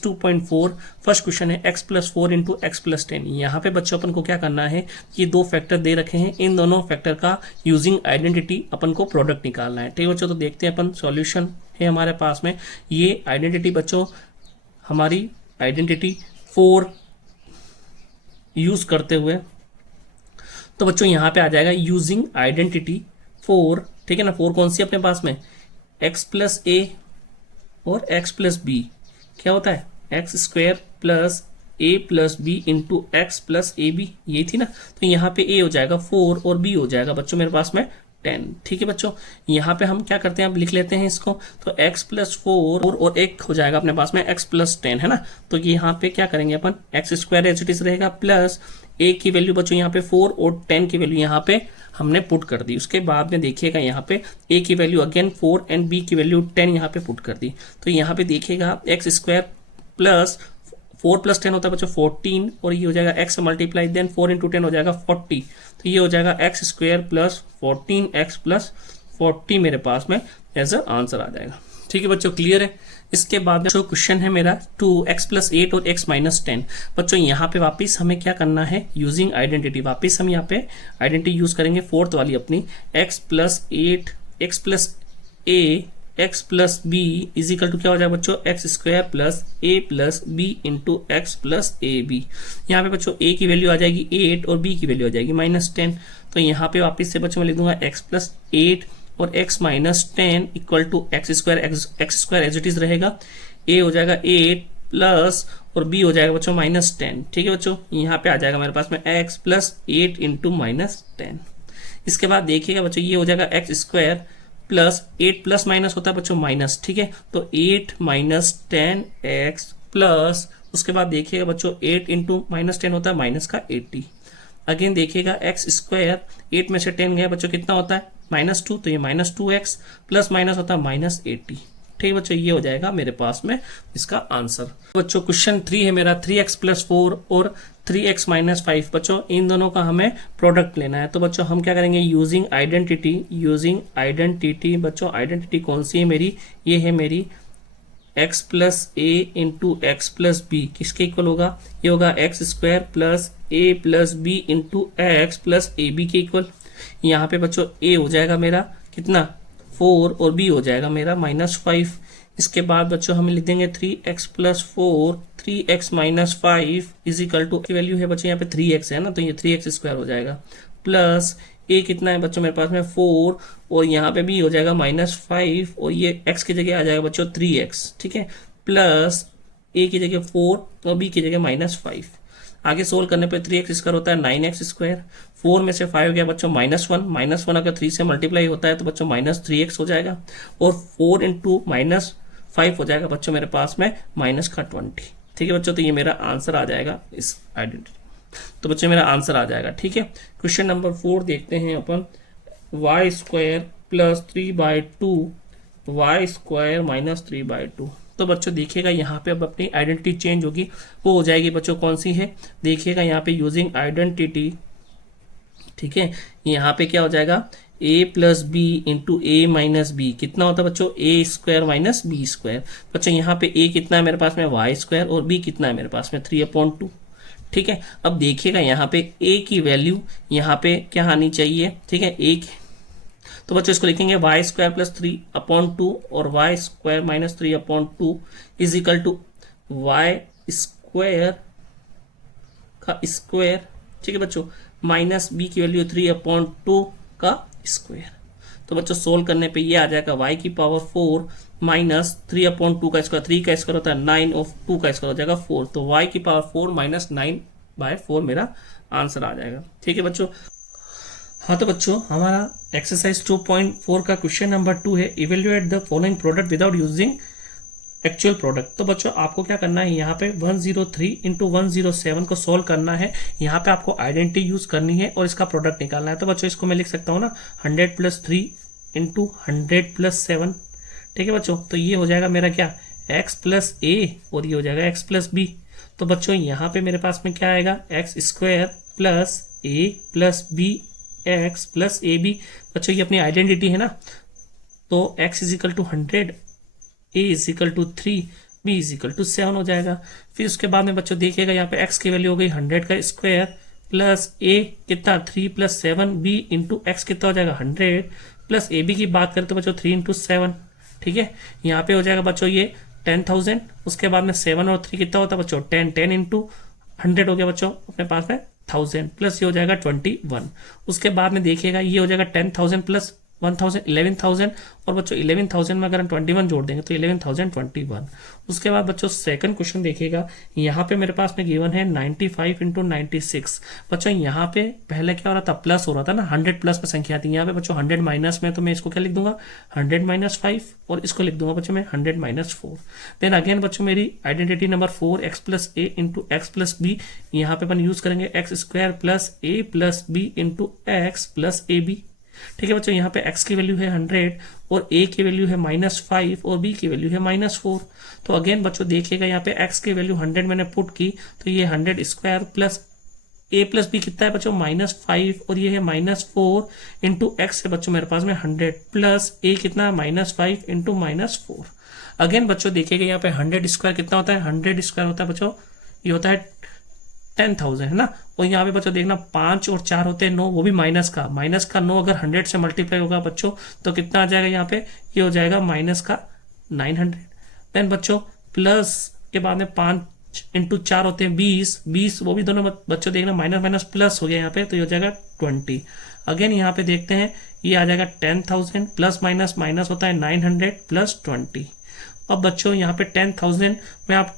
2.4 first question है x plus 4 into x plus 10। यहाँ पे बच्चों अपन को क्या करना है, ये दो फैक्टर दे रखे हैं, इन दोनों फैक्टर का यूजिंग आइडेंटिटी अपन को प्रोडक्ट निकालना है। ठीक है बच्चों, तो देखते हैं अपन सॉल्यूशन है हमारे पास में। ये आइडेंटिटी बच्चों हमारी आइडेंटिटी 4 यूज करते हुए, तो बच्चों यहाँ पे आ जाएगा यूजिंग आइडेंटिटी 4। ठीक है ना, 4 कौन सी अपने पास में, x प्लस ए और x प्लस बी, क्या होता है x square plus a plus b into x plus a b, ये थी ना। तो यहाँ पे a हो जाएगा 4 और b हो जाएगा बच्चों मेरे पास में 10। ठीक है बच्चों, यहाँ पे हम क्या करते हैं, अब लिख लेते हैं इसको। तो x प्लस 4 और एक हो जाएगा अपने पास में x प्लस 10, है ना। तो यहाँ पे क्या करेंगे अपन, x square as it is रहेगा, प्लस a की वैल्यू बच्चों यहाँ पे 4 और 10 की वैल्यू यहाँ पे हमने पुट कर दी। उसके बाद में देखिएगा यहाँ पे a की वैल्यू अगेन 4 एंड b की वैल्यू 10 यहाँ पे पुट कर दी। तो यहाँ पे देखिएगा एक्स स्क्वायर प्लस 4 प्लस 10 होता है बच्चों 14, और ये हो जाएगा x मल्टीप्लाई देन 4 इंटू 10 हो जाएगा 40। तो ये हो जाएगा x square plus 14x plus 40 मेरे पास में एज अ आंसर आ जाएगा। ठीक है बच्चों, क्लियर है। इसके बाद में जो क्वेश्चन है मेरा 2x प्लस 8 और x माइनस 10। बच्चों यहाँ पे वापस हमें क्या करना है, यूजिंग आइडेंटिटी, वापस हम यहाँ पे आइडेंटिटी यूज करेंगे फोर्थ वाली अपनी, x plus 8 x plus a x plus b is equal to क्या हो जाएगा बच्चों, x square plus a plus b into x plus a b. यहाँ पे बच्चों a की वैल्यू आ जाएगी 8 और b की वैल्यू आ जाएगी माइनस 10। तो यहाँ पे वापस से बच्चों मैं लिख दूंगा x प्लस 8 और x minus 10 equal to x square as it is रहेगा, a हो जाएगा 8 प्लस और b हो जाएगा बच्चों माइनस 10। ठीक है बच्चों, यहाँ पे आ जाएगा मेरे पास में x प्लस 8 इंटू माइनस 10। इसके बाद देखिएगा बच्चों ये हो जाएगा x square plus 8 plus minus होता है बच्चों माइनस। ठीक है, तो 8 माइनस 10x प्लस, उसके बाद देखिएगा बच्चों 8 इंटू माइनस 10 होता है माइनस का 80। अगेन देखिएगा एक्स स्क्वायर 8 में से 10 गया बच्चों कितना होता है माइनस 2, तो ये माइनस 2x प्लस माइनस होता है माइनस 80। ठीक है बच्चों, ये हो जाएगा मेरे पास में इसका आंसर। बच्चों क्वेश्चन 3 है मेरा 3x प्लस 4 और 3x माइनस 5। बच्चों इन दोनों का हमें प्रोडक्ट लेना है। तो बच्चों हम क्या करेंगे, यूजिंग आइडेंटिटी बच्चों आइडेंटिटी कौन सी है मेरी, ये है मेरी x plus a into x plus b, किसके इक्वल होगा, ये होगा x square plus a plus b into x plus a b के इक्वल। यहाँ पे बच्चों a हो जाएगा मेरा कितना 4 और b हो जाएगा मेरा माइनस 5। इसके बाद बच्चों हम लिख देंगे 3x plus 4 3x minus 5 is equal to, की वैल्यू है बच्चों यहाँ पे 3x है ना, तो ये 3x स्क्वायर हो जाएगा, प्लस a कितना है बच्चों मेरे पास में 4 और यहाँ पे b हो जाएगा माइनस 5 और ये x की जगह आ जाएगा बच्चों 3x। ठीक है, प्लस a की जगह 4 और b की जगह माइनस 5। आगे सोल्व करने पे 3x स्क्वायर होता है 9x स्क्वायर, 4 में से 5 गया बच्चों माइनस 1 अगर 3 से मल्टीप्लाई होता है तो बच्चों माइनस 3x हो जाएगा, और 4 इंटू माइनस 5 हो जाएगा बच्चों मेरे पास में माइनस का 20। ठीक है बच्चों, तो ये मेरा आंसर आ जाएगा इस आइडेंटिटी। तो बच्चों मेरा आंसर आ जाएगा। ठीक है, क्वेश्चन नंबर 4 देखते हैं अपन, y square plus 3/2 y square minus 3/2। तो बच्चों देखिएगा यहाँ पे अब अपनी आइडेंटिटी चेंज होगी, वो हो जाएगी बच्चों कौन सी है, देखिएगा यहाँ पे यूजिंग आइडेंटिटी। ठीक है, यहाँ पे क्या हो जाएगा a plus b into a minus b, कितना होता है बच्चों a square minus b square. बच्चों यहाँ पे a कितना है मेरे पास में y स्क्वायर और b कितना है मेरे पास में 3/2। ठीक है, अब देखिएगा यहाँ पे a की वैल्यू यहाँ पे क्या आनी चाहिए। ठीक है, a, तो बच्चों इसको लिखेंगे y स्क्वायर प्लस 3/2 और y square minus 3/2 is equal to y square का स्क्वायर। ठीक है बच्चों, माइनस b की वैल्यू 3/2 का स्क्वायर। तो बच्चों सोल्व करने पे ये आ जाएगा y की पावर 4 माइनस 3/2 का स्क्वायर, 3 का स्क्वायर होता है 9 और 2 का स्क्वायर हो जाएगा 4, तो y की पावर 4 माइनस 9/4 मेरा आंसर आ जाएगा। ठीक है बच्चों, हाँ तो बच्चों हमारा एक्सरसाइज 2.4 का क्वेश्चन नंबर 2 है, evaluate the following product without using actual product. तो बच्चों आपको क्या करना है, यहाँ पे 103 इंटू 107 को सोल्व करना है। यहाँ पे आपको आइडेंटिटी यूज करनी है और इसका प्रोडक्ट निकालना है। तो बच्चों इसको मैं लिख सकता हूँ ना 100 प्लस 3 इंटू 100 प्लस 7। ठीक है बच्चों, तो ये हो जाएगा मेरा क्या x प्लस a और ये हो जाएगा x प्लस b। तो बच्चों यहाँ पे मेरे पास में क्या आएगा x square plus a plus b x plus a b. बच्चों ये अपनी आइडेंटिटी है ना, तो x is equal to 100, a is equal to 3, b b is equal to 7 हो जाएगा। फिर उसके बाद में बच्चों देखिएगा यहाँ पे x की वैल्यू हो गई 100 का स्क्वायर प्लस a कितना 3 प्लस 7 b इंटू एक्स कितना हो जाएगा 100 प्लस ए बी की बात करें तो बच्चों 3 इंटू 7, ठीक है। यहाँ पे हो जाएगा बच्चों ये 10,000, उसके बाद में 7 और 3 कितना होता है बच्चों 10, 10 इंटू 100 हो गया बच्चों अपने पास में 1000 प्लस ये हो जाएगा 21। उसके बाद में देखिएगा ये हो जाएगा 10,000 प्लस 1000 11,000 और बच्चों 11,000 में अगर हम 21 जोड़ देंगे तो 11,021। उसके बाद बच्चों सेकंड क्वेश्चन देखिएगा, यहाँ पे मेरे पास में गिवन है 95 इंटू 96। बच्चों यहाँ पे पहले क्या हो रहा था प्लस हो रहा था ना, 100 प्लस में संख्या थी। यहाँ पे बच्चों 100 माइनस में तो मैं इसको क्या लिख दूंगा 100 माइनस 5 और इसको लिख दूंगा बच्चों मैं 100 माइनस 4। देन अगेन बच्चों मेरी identity number 4 x plus a into x plus b, यहाँ पे अपन यूज करेंगे x square plus a plus b into x plus a b, ठीक है बच्चों। यहाँ पे x की वैल्यू है 100 और a की वैल्यू है -5 और b की वैल्यू है -4। तो अगेन बच्चों देखिएगा यहाँ पे x की वैल्यू 100 मैंने पुट की तो ये 100 square plus a plus b कितना है बच्चों -5 और ये है -4 इंटू एक्स है बच्चों मेरे पास में 100 प्लस a कितना है -5 इंटू -4। अगेन बच्चों देखिएगा यहाँ पे 100 स्क्वायर कितना होता है 100 स्क्वायर होता है बच्चों ये होता है 10,000 है ना। और यहाँ पे बच्चों देखना 5 और 4 होते हैं 9, वो भी माइनस का 9 अगर 100 से मल्टीप्लाई होगा बच्चों तो कितना आ जाएगा यहाँ पे ये हो जाएगा -900। देन बच्चों प्लस के बाद में 5 इंटू 4 होते हैं 20 वो भी दोनों बच्चों देखना माइनस माइनस प्लस हो गया यहाँ पे तो ये हो जाएगा 20। अगेन यहाँ पे देखते हैं ये आ जाएगा 10,000 प्लस माइनस माइनस होता है 900 प्लस 20। अब बच्चों यहाँ पे 10,000 में आप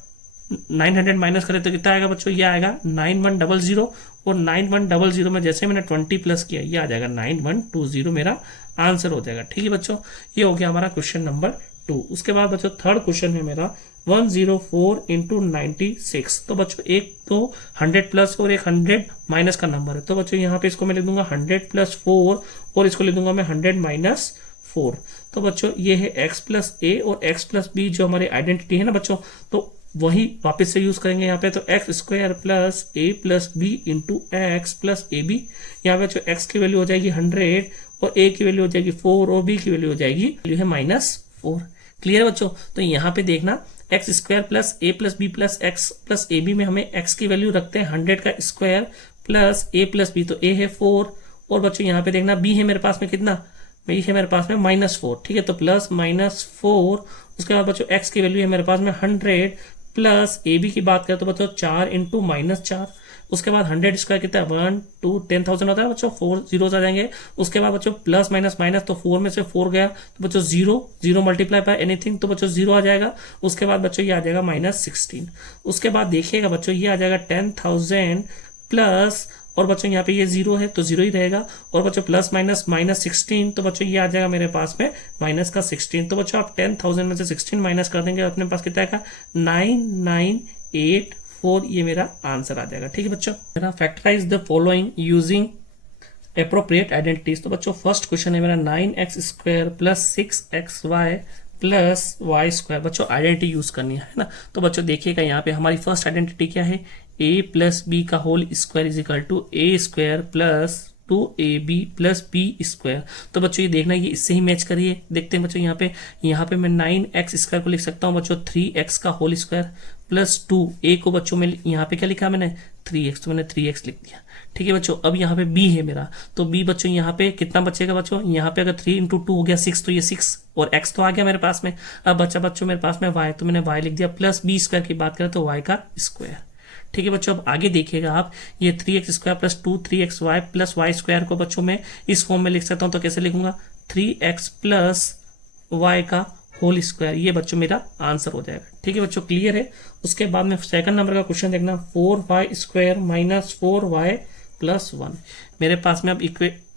900 माइनस करें तो कितना आएगा बच्चों ये आएगा 9100 और 9100 में जैसे मैंने 20 प्लस किया ये आ जाएगा 9120 मेरा आंसर हो जाएगा, ठीक है बच्चों। ये हो गया हमारा क्वेश्चन नंबर 2। उसके बाद बच्चों थर्ड क्वेश्चन है मेरा 104 इंटू 96। तो बच्चों एक तो 100 प्लस और एक 100 माइनस का नंबर है तो बच्चों यहाँ पे इसको मैं लिख दूंगा 100 प्लस 4 और इसको लिख दूंगा मैं 100 माइनस 4। तो बच्चों ये है x प्लस ए और x प्लस बी जो हमारी आइडेंटिटी है ना बच्चों, तो वही वापस से यूज करेंगे यहाँ पे। तो x square plus a plus b into x plus a b, यहाँ पे जो एक्स की वैल्यू हो जाएगी 100 और ए की वैल्यू हो जाएगी 4 और बी की वैल्यू हो जाएगी वैल्यू है -4। क्लियर है बच्चों। तो यहाँ पे देखना x square plus a plus b plus x plus a b में हमें एक्स की वैल्यू रखते हैं 100 का square plus a plus b, तो ए है 4 और बच्चों यहाँ पे देखना बी है मेरे पास में कितना, बी है मेरे पास में -4, ठीक है। तो प्लस -4 उसके बाद बच्चों एक्स की वैल्यू है मेरे पास में 100 प्लस ए बी की बात करें तो बच्चों 4 इंटू -4। उसके बाद 100 स्क्वायर कितना है 1 2 10,000 होता है बच्चों, 4 जीरोस आ जाएंगे। उसके बाद बच्चों प्लस माइनस माइनस तो 4 में से 4 गया तो बच्चों 0 मल्टीप्लाई बाय एनीथिंग तो बच्चों 0 आ जाएगा। उसके बाद बच्चों ये आ जाएगा -16। उसके बाद देखिएगा बच्चों ये आ जाएगा 10,000 प्लस और बच्चों यहाँ पे ये 0 है तो 0 ही रहेगा और बच्चों प्लस माइनस -16 तो बच्चों ये आ जाएगा मेरे पास में माइनस का 16। तो बच्चों आप 10,000 में से 16 माइनस कर देंगे अपने पास कितना आएगा 9984, ये मेरा आंसर आ जाएगा, ठीक है बच्चों। मेरा factorise the following using appropriate identities. तो बच्चों फर्स्ट क्वेश्चन है मेरा 9x square plus 6xy plus y square. बच्चों आइडेंटिटी यूज करनी है ना। तो बच्चों देखिएगा यहाँ पे हमारी फर्स्ट आइडेंटिटी क्या है a प्लस बी का whole square is equal to a square plus 2ab plus b square. तो बच्चों ये देखना ये इससे ही मैच करिए। देखते हैं बच्चों यहाँ पे मैं 9x स्क्वायर को लिख सकता हूँ बच्चों 3x का होल स्क्वायर प्लस 2 a को बच्चों में यहाँ पे क्या लिखा मैंने 3x, तो मैंने 3x लिख दिया, ठीक है बच्चों। अब यहाँ पे b है मेरा तो b बच्चों यहाँ पे कितना बचेगा बच्चों, यहाँ पे अगर 3 इंटू 2 हो गया 6 तो ये 6 और x तो आ गया मेरे पास में। अब बच्चों मेरे पास में y तो मैंने y लिख दिया प्लस b स्क्वायर की बात करें तो y का स्क्वायर, ठीक है बच्चों। अब आगे देखिएगा आप ये 3x square plus 2 3xy plus y square को बच्चों में इस फॉर्म में लिख सकता हूं तो कैसे लिखूंगा 3x प्लस वाई का होल स्क्वायर, ये बच्चों मेरा आंसर हो जाएगा, ठीक है बच्चों। क्लियर है। उसके बाद में सेकंड नंबर का क्वेश्चन देखना 4y square minus 4y plus 1। मेरे पास में अब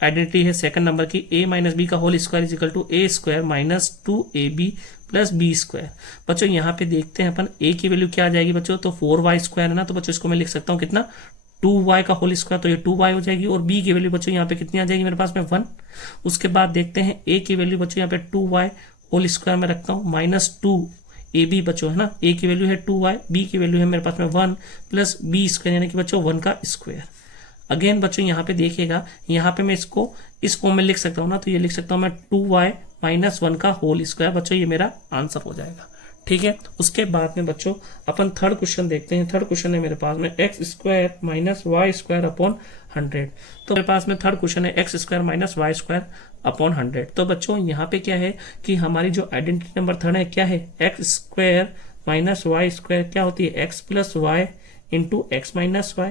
आइडेंटिटी है सेकंड नंबर की a माइनस बी का whole square is equal to a square minus 2ab plus b square. बच्चों यहाँ पे देखते हैं अपन a की वैल्यू क्या आ जाएगी बच्चों, तो 4y स्क्वायर है ना, तो बच्चों इसको मैं लिख सकता हूँ कितना 2y का होल स्क्वायर, तो ये 2y हो जाएगी। और b की वैल्यू बच्चों यहाँ पे कितनी आ जाएगी मेरे पास में 1। उसके बाद देखते हैं a की वैल्यू बच्चों यहाँ पे 2y होल स्क्वायर में रखता हूँ माइनस 2ab बच्चों है ना, a की वैल्यू है 2y, b की वैल्यू है मेरे पास में 1 प्लस b स्क्वायर यानी कि बच्चों 1 का स्क्वायर। अगेन बच्चों यहाँ पे देखिएगा यहाँ पे मैं इसको इस फॉर्म में लिख सकता हूँ ना, तो ये लिख सकता हूँ मैं 2y माइनस 1 का होल स्क्वायर। बच्चों ये मेरा आंसर हो जाएगा, ठीक है। उसके बाद में बच्चों अपन थर्ड क्वेश्चन देखते हैं। थर्ड क्वेश्चन है मेरे पास में x square minus y square upon 100। तो मेरे पास में थर्ड क्वेश्चन है x square minus y square upon 100। तो बच्चों यहाँ पे क्या है कि हमारी जो आइडेंटिटी नंबर थर्ड है क्या है, x square minus y square क्या होती है, x plus y into x minus y,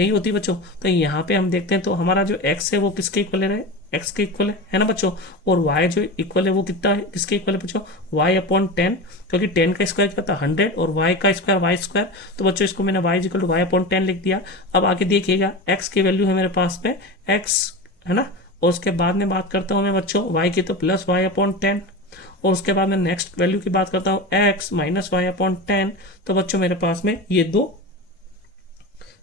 यही होती है बच्चों। तो यहाँ पे हम देखते हैं तो हमारा जो x है वो किसके इक्वल है, x के इक्वल है ना बच्चों। और y जो इक्वल है वो कितना है, किसके इक्वल है बच्चों, y अपॉन 10, क्योंकि 10 का स्क्वायर कितना था 100 और y का स्क्वायर y स्क्वायर। तो बच्चों इसको मैंने y equal to y upon 10 लिख दिया। अब आगे देखिएगा x की वैल्यू है मेरे पास में x है ना, और उसके बाद में बात करता हूँ मैं बच्चों y की, तो प्लस y अपॉन 10, और उसके बाद में नेक्स्ट वैल्यू की बात करता हूँ x माइनस वाई अपॉन 10। तो बच्चों मेरे पास में ये दो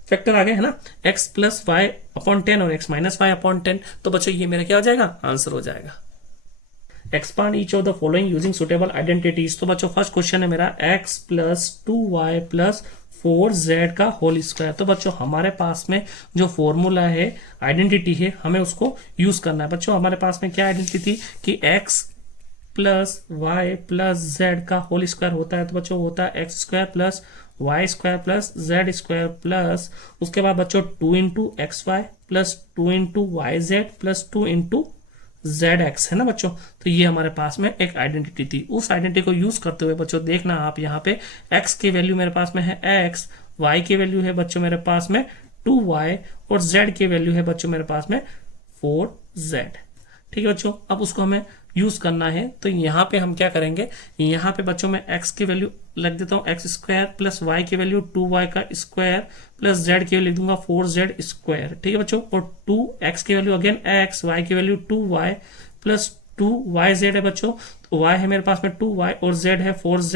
फैक्टर आ गए है ना, x प्लस वाई अपॉन 10 और x माइनस वाई अपॉन 10। तो बच्चों ये मेरा क्या हो जाएगा, आंसर हो जाएगा। Expand each of the following using suitable identities. तो बच्चों फर्स्ट क्वेश्चन है मेरा x plus 2y plus 4z का होल स्क्वायर। तो बच्चों हमारे पास में जो फॉर्मूला है, आइडेंटिटी है, हमें उसको यूज करना है। बच्चों हमारे पास में क्या आइडेंटिटी थी कि x plus y plus z का होल स्क्वायर होता है। तो बच्चों होता है x square plus y square plus z square plus उसके बाद बच्चों 2 into x y plus 2 into y z plus 2 into z x है ना बच्चों। तो ये हमारे पास में एक आइडेंटिटी थी। उस आइडेंटिटी को यूज करते हुए बच्चों देखना आप यहाँ पे एक्स की वैल्यू मेरे पास में है एक्स, वाई की वैल्यू है बच्चों मेरे पास में 2y और z की वैल्यू है बच्चों मेरे पास में 4z। ठीक है बच्चों, अब उसको हमें यूज करना है। तो यहाँ पे हम क्या करेंगे, यहाँ पे बच्चों में x की वैल्यू लग देता हूँ एक्स स्क्वायर प्लस y की वैल्यू 2y का स्क्वायर प्लस z की वैल्यू लिख दूंगा 4z स्क्वायर। ठीक है बच्चों, और 2x की वैल्यू अगेन x, y की वैल्यू 2y प्लस 2yz है बच्चों। तो y है मेरे पास में 2y और z है 4z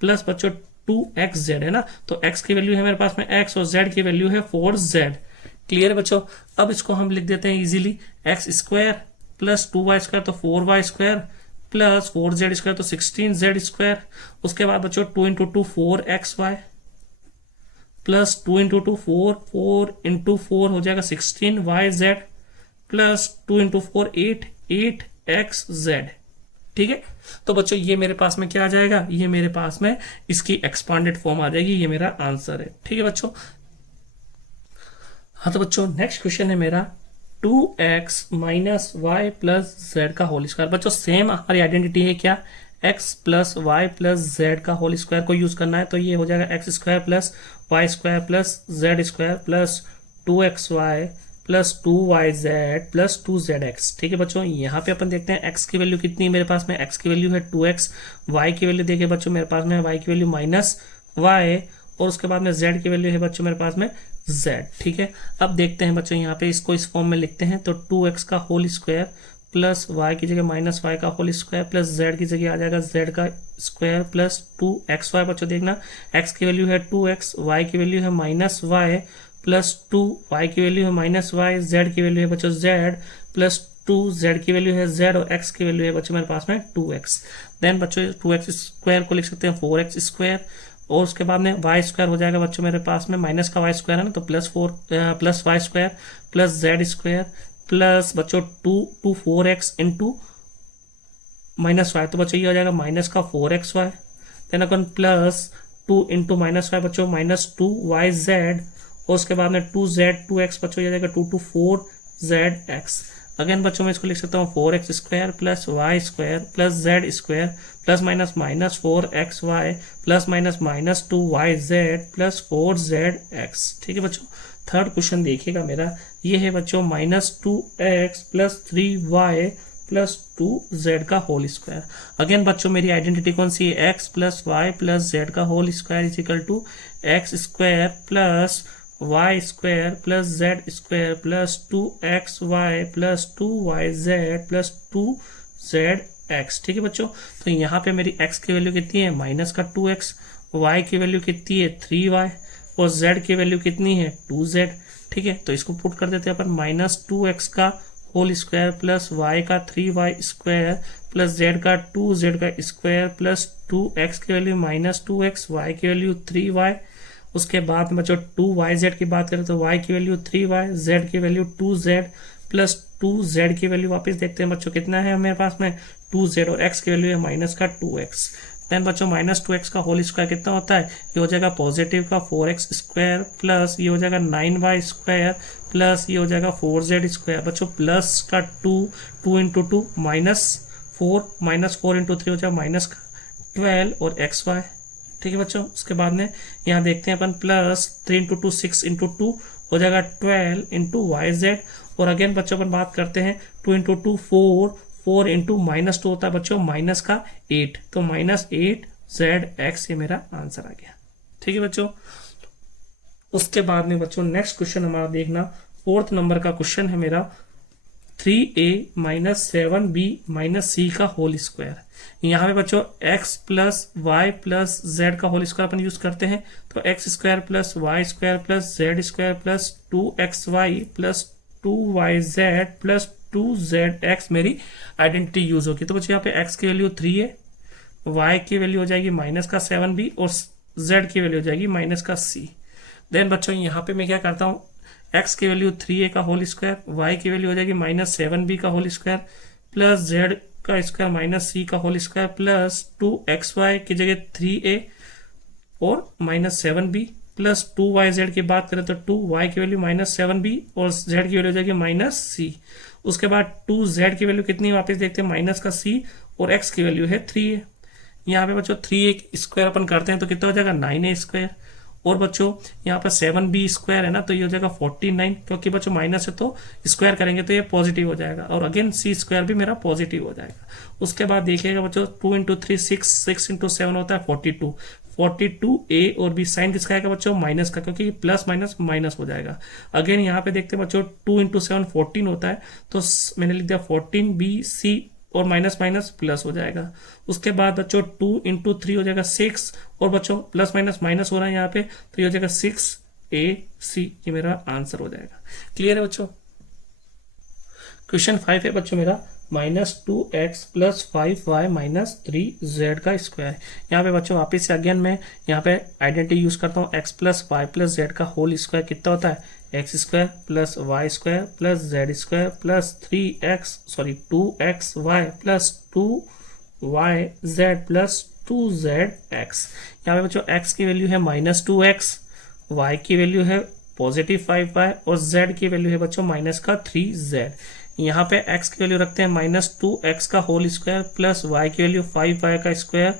प्लस बच्चों 2xz है ना। तो x की वैल्यू है मेरे पास में x और z की वैल्यू है 4z। क्लियर है बच्चों। अब इसको हम लिख देते हैं easily, x square plus 2y square तो 4y square plus 4z square तो 16z स्क्वायर। उसके बाद बच्चों 2 into 2 4xy plus 2 into 2 4 into 4 हो जाएगा 16yz प्लस 2 इंटू 4 8xz। ठीक है, तो बच्चों ये मेरे पास में क्या आ जाएगा, ये मेरे पास में इसकी एक्सपांडेड फॉर्म आ जाएगी। ये मेरा आंसर है। ठीक है बच्चों। हाँ तो बच्चों नेक्स्ट क्वेश्चन है मेरा 2x minus y plus z का होल स्क्वायर। बच्चों सेम हमारी आइडेंटिटी है क्या, x plus y plus z का होल स्क्वायर को यूज करना है। तो ये हो जाएगा x square plus y square plus z square plus 2xy plus 2yz plus 2zx। ठीक है बच्चों, यहाँ पे अपन देखते हैं x की वैल्यू कितनी है मेरे पास में, x की वैल्यू है 2x, y की वैल्यू देखिए बच्चों मेरे पास में y की वैल्यू माइनस y और उसके बाद में z की वैल्यू है बच्चों मेरे पास में z। ठीक है, अब देखते हैं बच्चों यहाँ पे इसको इस फॉर्म में लिखते हैं। तो 2x का होल स्क्वायर प्लस y की जगह माइनस y का होल स्क्वायर प्लस z की जगह आ जाएगा z का स्क्वायर प्लस 2xy। बच्चों देखना x की वैल्यू है 2x, y की वैल्यू है माइनस y प्लस 2, y की वैल्यू है माइनस y, z की वैल्यू है बच्चों z प्लस 2, z की वैल्यू है z और x की वैल्यू है बच्चों मेरे पास में 2x। देन बच्चों 2x स्क्वायर को लिख सकते हैं 4x स्क्वायर और उसके बाद में वाई स्क्वायर हो जाएगा बच्चों मेरे पास में माइनस का वाई स्क्वायर है ना, तो plus y square plus z square plus बच्चों 2 4x इंटू माइनस वाई। तो बच्चों ये हो जाएगा माइनस का 4xy। देन अपन प्लस 2 इंटू माइनस वाई बच्चों माइनस 2yz और उसके बाद में 2z 2x बच्चों ये हो जाएगा 2 to 4zx। अगेन बच्चों मैं इसको लिख सकता हूँ 4x square plus y square plus z square plus minus minus 4xy plus minus minus 2yz plus 4zx। ठीक है बच्चों, थर्ड क्वेश्चन देखिएगा मेरा, ये है बच्चों minus 2x plus 3y plus 2z का होल स्क्वायर। अगेन बच्चों मेरी आइडेंटिटी कौन सी है, x plus y plus z का whole square is equal to x square plus y square plus z square plus 2xy plus 2yz plus 2zx। ठीक है बच्चों, तो यहाँ पे मेरी x की वैल्यू कितनी है माइनस का 2x, y की वैल्यू कितनी है 3y और z की वैल्यू कितनी है 2z। ठीक है, तो इसको पुट कर देते हैं अपन माइनस 2x का होल स्क्वायर प्लस y का 3y स्क्वायर प्लस z का 2z का स्क्वायर प्लस 2x की वैल्यू माइनस 2x, y की वैल्यू 3y। उसके बाद में बच्चों 2yz की बात करें तो y की वैल्यू 3y, z की वैल्यू 2z प्लस 2z की वैल्यू वापस देखते हैं बच्चों कितना है मेरे पास में 2z और x की वैल्यू है माइनस का 2x। देन बच्चों -2x का होल स्क्वायर कितना होता है, ये हो जाएगा पॉजिटिव का 4x स्क्वायर प्लस ये हो जाएगा 9y स्क्वायर प्लस ये हो जाएगा 4z स्क्वायर। बच्चों प्लस का 2 इंटू 2 -4 इंटू 3 हो जाएगा -12 और xy। ठीक है बच्चों, उसके बाद में यहाँ देखते हैं अपन प्लस 3 इंटू 2 6 इंटू 2 हो जाएगा 12 इंटू YZ। और अगेन बच्चों अपन बात करते हैं 2 इंटू 2 4 इंटू -2 होता है बच्चों माइनस का 8, तो -8ZX ये मेरा आंसर आ गया। ठीक है बच्चों, उसके बाद में बच्चों नेक्स्ट क्वेश्चन हमारा देखना 4th नंबर का क्वेश्चन है मेरा 3a - 7b - c का होल स्क्वायर। यहाँ पे बच्चों x plus y plus z का होल स्क्वायर अपन यूज करते हैं, तो x square plus y square plus z square plus 2xy plus 2yz plus 2zx मेरी आइडेंटिटी यूज होगी। तो बच्चों यहाँ पे x की वैल्यू 3 है, y की वैल्यू हो जाएगी -7b और z की वैल्यू हो जाएगी -c। देन बच्चों यहाँ पे मैं क्या करता हूँ, x की वैल्यू 3a का होल स्क्वायर, y की वैल्यू हो जाएगी -7b का होल स्क्वायर प्लस z का स्क्वायर -c का होल स्क्वायर प्लस 2xy की जगह 3a और -7b प्लस 2yz की बात करें तो 2y की वैल्यू -7b और z की वैल्यू हो जाएगी -c। उसके बाद 2z की वैल्यू कितनी वापस देखते हैं -c और x की वैल्यू है 3a। यहाँ पे बच्चों 3a स्क्वायर अपन करते हैं तो कितना हो जाएगा 9a स्क्वायर। और बच्चों यहाँ पर 7b स्क्वायर है ना, तो ये हो जाएगा 49, क्योंकि बच्चों माइनस है तो स्क्वायर करेंगे तो ये पॉजिटिव हो जाएगा। और अगेन c स्क्वायर भी मेरा पॉजिटिव हो जाएगा। उसके बाद देखिएगा बच्चों 2 इंटू 3 6 इंटू 7 होता है 42a और b साइन किसका आएगा बच्चों माइनस का, क्योंकि प्लस माइनस माइनस हो जाएगा। अगेन यहाँ पे देखते हैं बच्चों 2 इंटू 7 14 होता है, तो मैंने लिख दिया 14bc और माइनस माइनस प्लस हो जाएगा। उसके बाद बच्चों 2 इंटू 3 हो जाएगा 6 और बच्चों प्लस माइनस माइनस हो रहा है यहाँ पे, तो ये हो जाएगा 6ac, ये मेरा आंसर हो जाएगा। क्लियर है बच्चों। क्वेश्चन 5 है बच्चों मेरा -2x plus 5y minus 3z का स्क्वायर। यहाँ पे बच्चों वापिस से अगेन मैं यहाँ पे आइडेंटिटी यूज करता हूँ, x plus y plus z का होल स्क्वायर कितना होता है, x square plus y square plus z square plus 2xy plus 2yz plus 2zx। यहाँ पे बच्चों x की वैल्यू है -2x, y की वैल्यू है +5y और z की वैल्यू है बच्चों -3z। यहाँ पे x की वैल्यू रखते हैं -2x का होल स्क्वायर प्लस y की वैल्यू 5y का स्क्वायर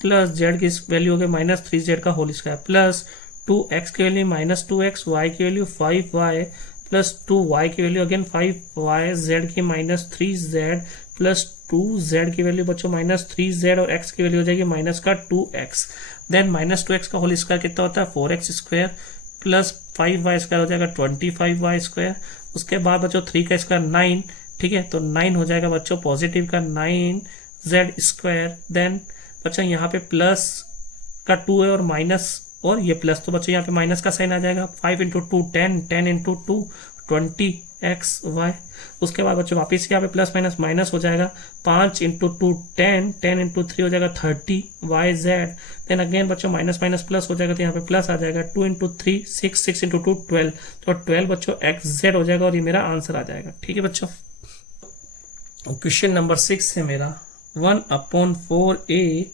प्लस z की वैल्यू हो गई -3z का होल स्क्वायर प्लस 2x की वैल्यू -2x, y की वैल्यू 5y प्लस 2y की वैल्यू अगेन 5y, z की -3z प्लस 2z की वैल्यू बच्चों -3z और x की वैल्यू हो जाएगी -2x। देन -2x का होल स्क्वायर कितना होता है 4x square plus 5y square हो जाएगा 25y स्क्वायर। उसके बाद बच्चों 3 का स्क्वायर 9, ठीक है, तो 9 हो जाएगा बच्चों पॉजिटिव का 9z स्क्वायर। देन बच्चों यहाँ पे प्लस का 2 है और माइनस और ये प्लस, तो बच्चों यहाँ पे माइनस का साइन आ जाएगा 5 इंटू 2 10, 10 इंटू 2 20xy। उसके बाद बच्चों वापिस यहाँ पे प्लस माइनस माइनस हो जाएगा 5 इंटू 2 10, 10 इंटू 3 हो जाएगा 30yz। देन अगेन बच्चों माइनस माइनस प्लस हो जाएगा तो यहाँ पे प्लस आ जाएगा 2 इंटू 3 6, 6 इंटू 2 12, तो 12 बच्चों xz हो जाएगा और ये मेरा आंसर आ जाएगा। ठीक है बच्चों। क्वेश्चन नंबर 6 है मेरा 1/4a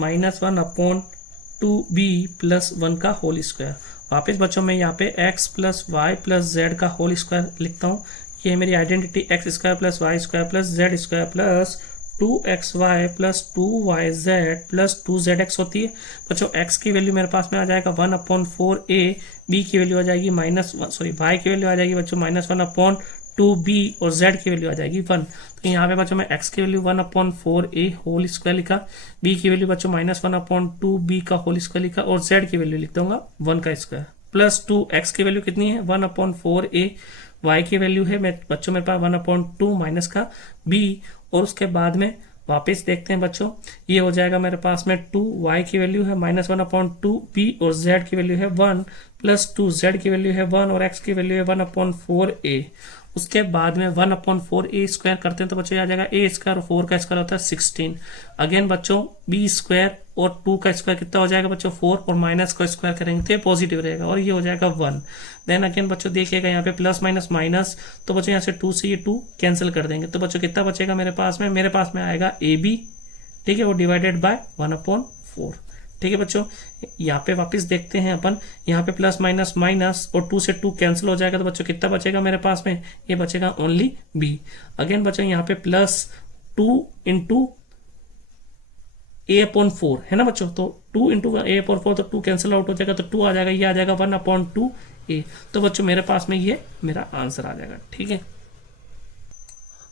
माइनस 1/2b प्लस 1 का होल स्क्वायर। वापस बच्चों मैं यहाँ पे x plus y plus z का होल स्क्वायर लिखता हूँ। ये है मेरी identity x square plus y square plus z square plus 2xy plus 2yz plus 2zx होती है। बच्चों x की वैल्यू मेरे पास में आ जाएगा 1/4a, b की वैल्यू आ जाएगी y की वैल्यू आ जाएगी बच्चों -1/2b और z की वैल्यू आ जाएगी 1। तो यहाँ पे बच्चों मैं x की वैल्यू 1/4a होल स्क्वायर लिखा, b की वैल्यू बच्चों -1/2b का होल स्क्वायर लिखा और z की वैल्यू लिख दूंगा 1 का स्क्वायर प्लस 2x की वैल्यू कितनी है 1/4a, y की वैल्यू है बच्चों मेरे पास 1/2 माइनस का b। और उसके बाद में वापस देखते हैं बच्चों, ये हो जाएगा मेरे पास में 2, y की वैल्यू है -1/2b और z की वैल्यू है 1 प्लस 2z की वैल्यू है 1 और x की वैल्यू है 1/4a। उसके बाद में 1/4a स्क्वायर करते हैं तो बच्चों आ जाएगा a स्क्वायर और 4 का स्क्वायर होता है 16। अगेन बच्चों b स्क्वायर और 2 का स्क्वायर कितना हो जाएगा बच्चों 4 और माइनस का स्क्वायर करेंगे तो ये पॉजिटिव रहेगा और ये हो जाएगा 1। देन अगेन बच्चों देखिएगा यहाँ पे प्लस माइनस माइनस, तो बच्चों यहाँ से 2 से ये 2 कैंसिल कर देंगे तो बच्चों कितना बचेगा मेरे पास में आएगा ab ठीक है, वो डिवाइडेड बाय 1/4। ठीक है बच्चों, यहाँ पे वापस देखते हैं अपन, यहाँ पे प्लस माइनस माइनस और 2 से 2 कैंसिल हो जाएगा, तो बच्चों कितना बचेगा मेरे पास में, ये बचेगा ओनली बी। अगेन बच्चों यहाँ पे प्लस 2 इंटू a/4 है ना बच्चों, तो 2 इंटू a/4 तो 2 कैंसिल आउट हो जाएगा, तो 2 आ जाएगा, ये आ जाएगा 1/2a। तो बच्चों मेरे पास में ये मेरा आंसर आ जाएगा। ठीक है,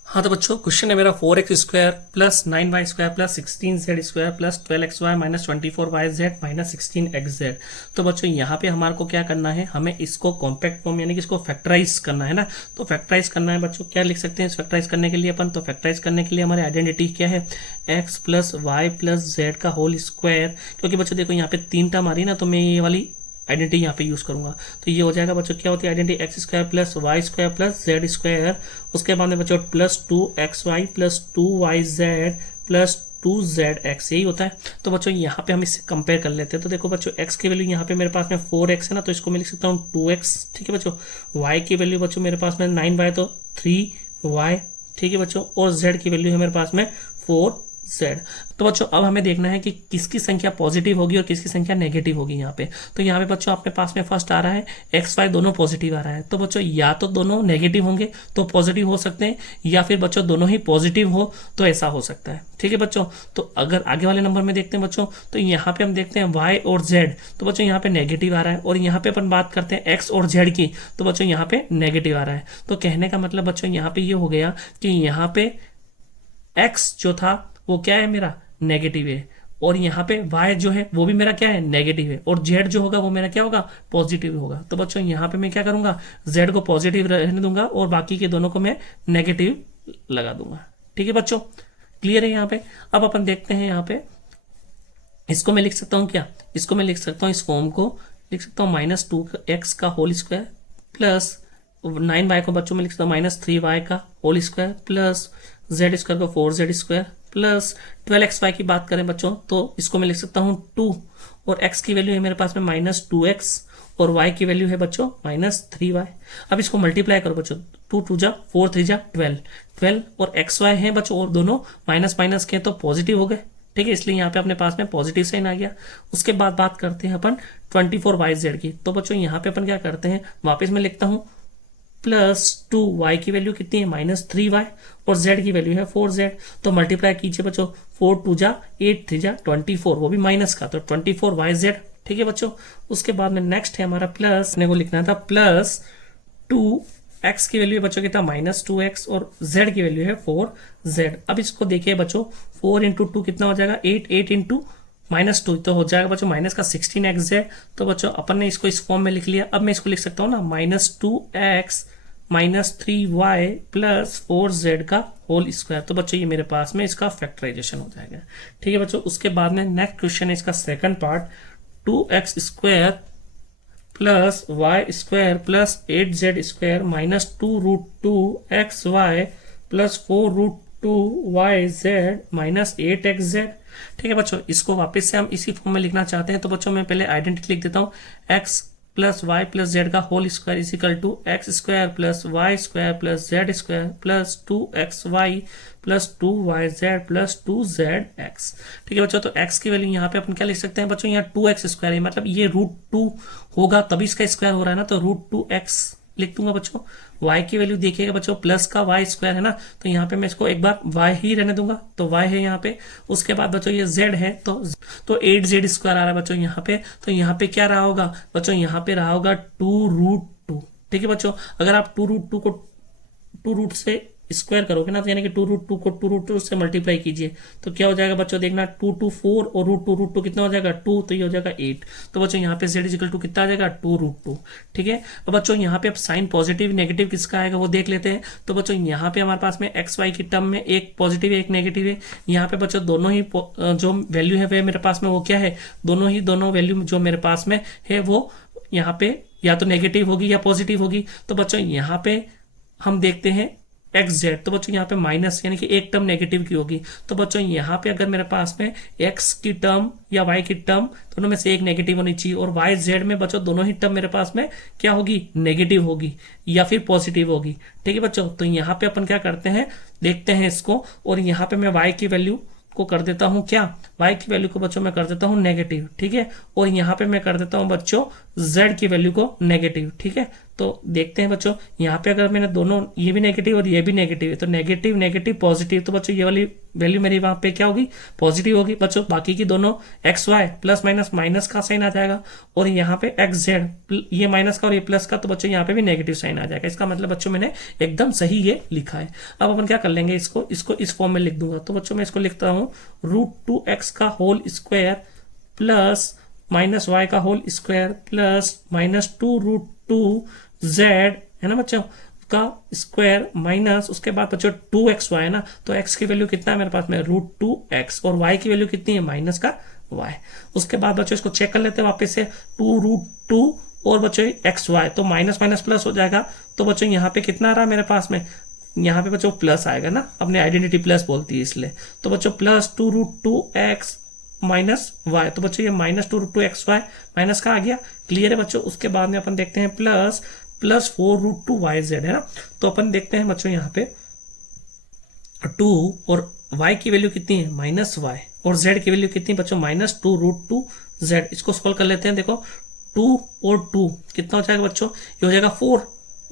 हाँ तो बच्चों क्वेश्चन है मेरा 4x² plus 9y² plus 16z² plus 12xy minus 24yz minus 16xz। तो बच्चों यहाँ पे हमारे को क्या करना है, हमें इसको कॉम्पैक्ट फॉर्म यानी कि इसको फैक्टराइज करना है ना। तो फैक्टराइज करना है बच्चों, क्या लिख सकते हैं इस फैक्टराइज करने के लिए अपन, तो फैक्टराइज करने के लिए हमारी आइडेंटिटी क्या है, x plus y plus z का होल स्क्वायर। क्योंकि बच्चों देखो यहाँ पे 3 टर्म आ रही है ना, तो मैं ये वाली आइडेंटिटी यहाँ पे यूज करूंगा। तो ये हो जाएगा बच्चों, क्या होती है identity, x² plus y² plus z²। उसके बाद में बच्चों plus 2xy plus 2yz plus 2zx, यही होता है। तो बच्चों यहाँ पे हम इससे कंपेयर कर लेते हैं। तो देखो बच्चों x की वैल्यू यहाँ पे मेरे पास में 4x है ना, तो इसको मैं लिख सकता हूँ 2x। ठीक है बच्चों, y की वैल्यू बच्चों मेरे पास में 9y तो 3y। ठीक है बच्चों, और z की वैल्यू है मेरे पास में 4z। तो बच्चों अब हमें देखना है कि किसकी संख्या पॉजिटिव होगी और किसकी संख्या नेगेटिव होगी यहाँ पे। तो यहाँ पे बच्चों अपने पास में फर्स्ट आ रहा है एक्स वाई दोनों पॉजिटिव आ रहा है, तो बच्चों या तो दोनों नेगेटिव होंगे तो पॉजिटिव हो सकते हैं, या फिर बच्चों दोनों ही पॉजिटिव हो तो ऐसा हो सकता है। ठीक है बच्चों, तो अगर आगे वाले नंबर में देखते हैं बच्चों, तो यहाँ पे हम देखते हैं वाई और जेड, तो बच्चों यहाँ पे नेगेटिव आ रहा है, और यहाँ पे अपन बात करते हैं एक्स और जेड की, तो बच्चों यहाँ पे नेगेटिव आ रहा है। तो कहने का मतलब बच्चों यहाँ पे ये हो गया कि यहाँ पे एक्स जो था वो क्या है मेरा नेगेटिव है, और यहाँ पे y जो है वो भी मेरा क्या है नेगेटिव है, और z जो होगा वो मेरा क्या होगा पॉजिटिव होगा। तो बच्चों यहाँ पे मैं क्या करूंगा, z को पॉजिटिव रहने दूंगा और बाकी के दोनों को मैं नेगेटिव लगा दूंगा। ठीक है बच्चों, क्लियर है यहाँ पे। अब अपन देखते हैं यहाँ पे, इसको मैं लिख सकता हूँ क्या, इसको मैं लिख सकता हूँ, इस फॉर्म को लिख सकता हूँ -2x का होल स्क्वायर प्लस 9y को बच्चों में लिख सकता हूँ -3y का होल स्क्वायर प्लस z² को 4z² प्लस 12xy की बात करें बच्चों, तो इसको मैं लिख सकता हूँ 2, और x की वैल्यू है मेरे पास में -2x, और y की वैल्यू है बच्चों -3y। अब इसको मल्टीप्लाई करो बच्चों, 2 2 जा 4 3 जा 12 और xy है बच्चों, और दोनों माइनस माइनस के तो पॉजिटिव हो गए। ठीक है, इसलिए यहाँ पे अपने पास में पॉजिटिव साइन आ गया। उसके बाद बात करते हैं अपन 24yz की। तो बच्चों यहाँ पे अपन क्या करते हैं, वापस मैं लिखता हूँ प्लस 2y की वैल्यू कितनी है -3y, और z की वैल्यू है 4z। तो मल्टीप्लाई कीजिए बच्चों, 4 2 जा 8 3 जा 24, वो भी माइनस का, तो 24yz। ठीक है बच्चों, उसके बाद में नेक्स्ट है हमारा प्लस, अपने को लिखना था प्लस 2x की वैल्यू है बच्चों कितना -2x, और z की वैल्यू है 4z। अब इसको देखिए बच्चों, 4 इंटू 2 कितना हो जाएगा 8, 8 इंटू -2 तो हो जाएगा बच्चों माइनस का 16xz। तो बच्चों अपन ने इसको इस फॉर्म में लिख लिया। अब मैं इसको लिख सकता हूँ ना -2x -3y प्लस 4z का होल स्क्वायर। तो बच्चों ये मेरे पास में इसका फैक्टराइजेशन हो जाएगा। ठीक है बच्चों, उसके बाद में नेक्स्ट क्वेश्चन है इसका second part, 2x² plus y² plus 8z² minus 2√2xy plus 4√2yz minus 8xz। ठीक है बच्चों, इसको वापस से हम इसी फॉर्म में लिखना चाहते हैं। तो बच्चों मैं पहले आइडेंटिटी लिख देता हूँ, x plus y plus z का whole square is equal to x² plus y² plus z² plus 2xy plus 2yz plus 2zx। ठीक है बच्चों, तो x की वैल्यू यहाँ पे अपन क्या लिख सकते हैं बच्चों, यहाँ 2x² है, मतलब ये √2 होगा तभी इसका स्क्वायर हो रहा है ना, तो √2x लिख दूंगा बच्चों। y की वैल्यू देखिएगा बच्चों, प्लस का y² है ना, तो यहाँ पे मैं इसको एक बार y ही रहने दूंगा, तो y है यहाँ पे। उसके बाद बच्चों ये z है, तो 8z² आ रहा है बच्चों यहाँ पे। तो यहाँ पे क्या रहा होगा बच्चों, यहाँ पे रहा होगा 2√2। ठीक है बच्चों, अगर आप 2√2 को 2 रूट से स्क्वायर करोगे ना, तो यानी कि 2√2 को 2√2 से मल्टीप्लाई कीजिए, तो क्या हो जाएगा बच्चों, देखना 2 2 4 और √2 कितना हो जाएगा 2, तो ये हो जाएगा 8। तो बच्चों यहाँ पे z इजिकल टू कितना आ जाएगा 2√2। ठीक है, अब बच्चों यहाँ पे अब साइन पॉजिटिव नेगेटिव किसका आएगा वो देख लेते हैं। तो बच्चों यहाँ पे हमारे पास में एक्स वाई की टर्म में एक पॉजिटिव है एक नेगेटिव है। यहाँ पे बच्चों दोनों ही जो वैल्यू है मेरे पास में वो क्या है, दोनों वैल्यू जो मेरे पास में है वो यहाँ पे या तो नेगेटिव होगी या पॉजिटिव होगी। तो बच्चों यहाँ पे हम देखते हैं xz, तो बच्चों यहाँ पे माइनस यानी कि एक टर्म नेगेटिव की होगी। तो बच्चों यहाँ पे अगर मेरे पास में x की टर्म या y की टर्म दोनों में से एक नेगेटिव होनी चाहिए, और y z में बच्चों दोनों ही टर्म मेरे पास में क्या होगी नेगेटिव होगी या फिर पॉजिटिव होगी। ठीक है बच्चों, तो यहाँ पे अपन क्या करते हैं देखते हैं इसको, और यहाँ पे मैं y की वैल्यू को कर देता हूँ क्या, y की वैल्यू को बच्चों मैं कर देता हूँ नेगेटिव, ठीक है। और यहाँ पे मैं कर देता हूँ बच्चों z की वैल्यू को नेगेटिव, ठीक है। तो देखते हैं बच्चों, यहाँ पे अगर मैंने दोनों, ये भी नेगेटिव और ये भी नेगेटिव है, तो नेगेटिव नेगेटिव पॉजिटिव, तो बच्चों ये वाली वैल्यू मेरी वहां पे क्या होगी, पॉजिटिव होगी बच्चों। बाकी की दोनों x y plus minus, minus का साइन आ जाएगा, और यहाँ पे एक्स जेड, ये माइनस का और ये प्लस का, तो बच्चों यहाँ पे भी नेगेटिव साइन आ जाएगा। इसका मतलब बच्चों मैंने एकदम सही ये लिखा है। अब अपन क्या कर लेंगे, इसको इसको इस फॉर्म में लिख दूंगा। तो बच्चों मैं इसको लिखता हूँ √2x का whole square plus minus y का whole square plus minus 2√2z है ना बच्चों का स्क्वायर, माइनस उसके बाद बच्चों 2xy है ना, तो x की वैल्यू कितना है मेरे पास में √2x, और y की वैल्यू कितनी है माइनस का y। उसके बाद बच्चों इसको चेक कर लेते हैं वापस से, 2√2 और बच्चों xy, तो माइनस माइनस प्लस हो जाएगा। तो बच्चों यहाँ पे कितना आ रहा है मेरे पास में, यहाँ पे बच्चों प्लस आएगा ना, अपने आइडेंटिटी प्लस बोलती है इसलिए। तो बच्चों प्लस 2√2x माइनस वाई, तो बच्चों ये माइनस 2√2xy माइनस का आ गया, क्लियर है बच्चों। उसके बाद में अपन देखते हैं प्लस 4√2yz है ना, तो अपन देखते हैं बच्चों यहाँ पे 2 और y की वैल्यू कितनी है -y, और z की वैल्यू कितनी बच्चों -2√2z। इसको सॉल्व कर लेते हैं। देखो 2 और 2 कितना हो जाएगा बच्चों, ये हो जाएगा 4,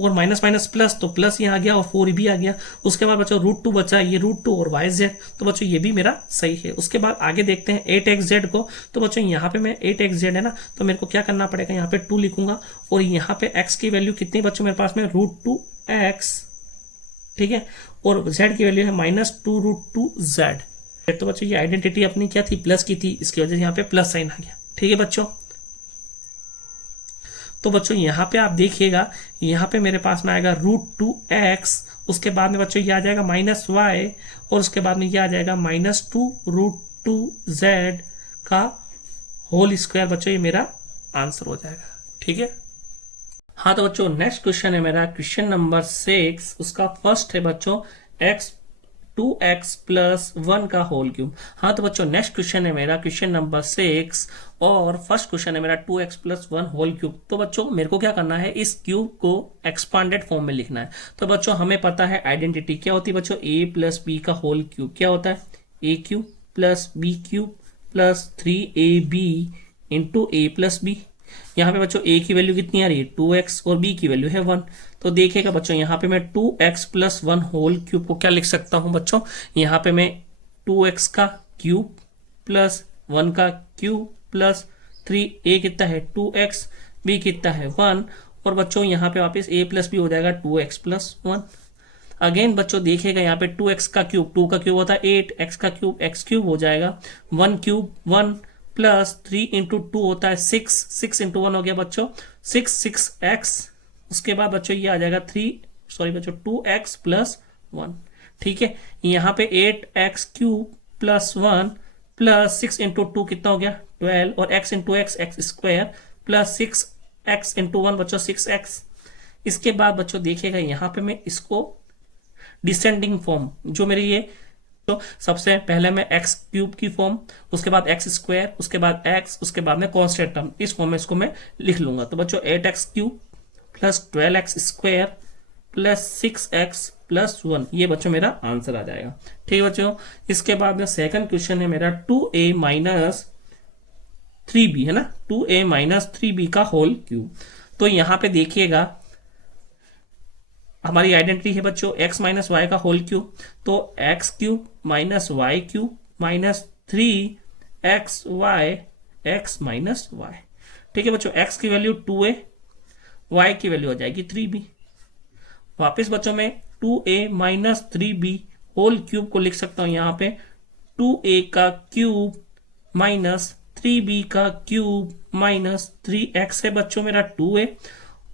और माइनस माइनस प्लस, तो प्लस यहाँ आ गया और 4 भी आ गया। उसके बाद बच्चों √2 बचा, ये √2 और yz, तो बच्चों ये भी मेरा सही है। उसके बाद आगे देखते हैं 8xz को। तो बच्चों यहाँ पे मैं 8xz है ना, तो मेरे को क्या करना पड़ेगा, यहाँ पे 2 लिखूंगा, और यहाँ पे x की वैल्यू कितनी बच्चों मेरे पास में √2x, ठीक है, और z की वैल्यू है -2√2z। तो बच्चों ये आइडेंटिटी अपनी क्या थी, प्लस की थी, इसकी वजह से यहाँ पे प्लस साइन आ गया, ठीक है बच्चों। तो बच्चों यहाँ पे आप देखिएगा, यहाँ पे मेरे पास में आएगा √2x, उसके बाद में बच्चों ये आ जाएगा -y, और उसके बाद में ये आ जाएगा -2√2z का होल स्क्वायर। बच्चों ये मेरा आंसर हो जाएगा, ठीक है। हाँ तो बच्चों नेक्स्ट क्वेश्चन है मेरा क्वेश्चन नंबर 6, उसका फर्स्ट है बच्चों 2x प्लस 1 का होल क्यूब। हाँ तो बच्चों नेक्स्ट क्वेश्चन है मेरा क्वेश्चन नंबर 6, और फर्स्ट क्वेश्चन है मेरा 2x प्लस 1 होल क्यूब। तो बच्चों मेरे को क्या करना है, इस क्यूब को एक्सपांडेड फॉर्म में लिखना है। तो बच्चों हमें पता है आइडेंटिटी क्या होती है बच्चों, a प्लस बी का होल क्यूब क्या होता है, a cube plus b cube plus 3ab into a plus b. यहाँ पे बच्चों a की वैल्यू कितनी आ रही है 2x, और b की वैल्यू है 1। तो देखिएगा बच्चों यहाँ पे मैं 2x प्लस 1 होल क्यूब को क्या लिख सकता हूँ बच्चों, यहाँ पे मैं 2x का क्यूब प्लस 1 का क्यूब प्लस 3a कितना है 2x, b कितना है 1, और बच्चों यहाँ पे वापस a प्लस b हो जाएगा 2x प्लस 1। अगेन बच्चों देखिएगा यहाँ पे 2x का क्यूब, 2 का क्यूब होता है 8, x का क्यूब x क्यूब हो जाएगा, 1 क्यूब 1 प्लस 3 इंटू 2 होता है 6, 6 इंटू 1 हो गया बच्चों 6x। उसके बाद बच्चों ये आ जाएगा 2x प्लस 1, ठीक है। यहाँ पे 8x cube plus 1 plus 6 into 2 कितना हो गया 12, और x into x square plus 6x into 1 बच्चों 6x। इसके बाद बच्चों देखिएगा यहाँ पे मैं इसको डिसेंडिंग फॉर्म, जो मेरी ये, तो सबसे पहले मैं एक्स क्यूब की फॉर्म, उसके बाद एक्स स्क्वायर, उसके बाद एक्स, उसके बाद में कांस्टेंट टर्म, इस फॉर्म में इसको मैं लिख लूंगा। तो बच्चों 8x cube plus 12x square plus 6x plus 1, ये बच्चों मेरा आंसर आ जाएगा, ठीक है बच्चों। इसके बाद में सेकंड क्वेश्चन है मेरा 2a माइनस 3b है ना, 2a माइनस 3b का होल क्यूब। तो यहाँ पे देखिएगा हमारी आइडेंटिटी है बच्चों x माइनस वाई का होल क्यूब, तो x cube minus y cube minus 3xy x minus y, ठीक है बच्चों। x की वैल्यू 2a, y की वैल्यू हो जाएगी 3b। वापस बच्चों में 2a minus 3b whole cube को लिख सकता हूं यहाँ पे 2a का क्यूब माइनस 3b का क्यूब माइनस 3x है बच्चों मेरा 2a,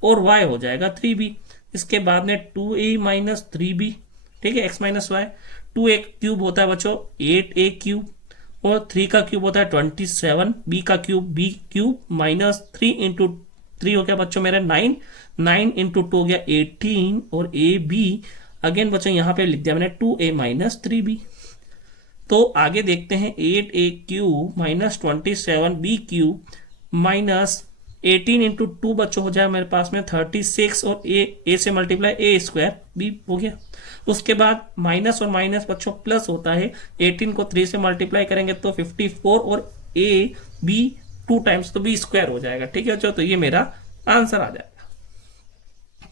और y हो जाएगा 3b। इसके बाद में 2a माइनस 3b, ठीक है, x minus Y. 2a cube होता है बच्चों 8a क्यूब, और 3 का क्यूब होता है 27, b का cube b cube minus 3 into 3 हो गया बच्चों मेरा 9, 9 इंटू 2 हो गया 18, और a b अगेन बच्चों यहाँ पे लिख दिया मैंने 2a माइनस 3b। तो आगे देखते हैं 8a cube minus 27b cube minus 18 into 2 बच्चों हो जाएगा मेरे पास में 36 और ए से मल्टीप्लाई ए स्क्वायर बी हो गया। उसके बाद माइनस और माइनस बच्चों प्लस होता है, 18 को 3 से मल्टीप्लाई करेंगे तो 54 और ए बी 2 टाइम्स तो बी स्क्वायर हो जाएगा। ठीक है बच्चों, तो ये मेरा आंसर आ जाएगा।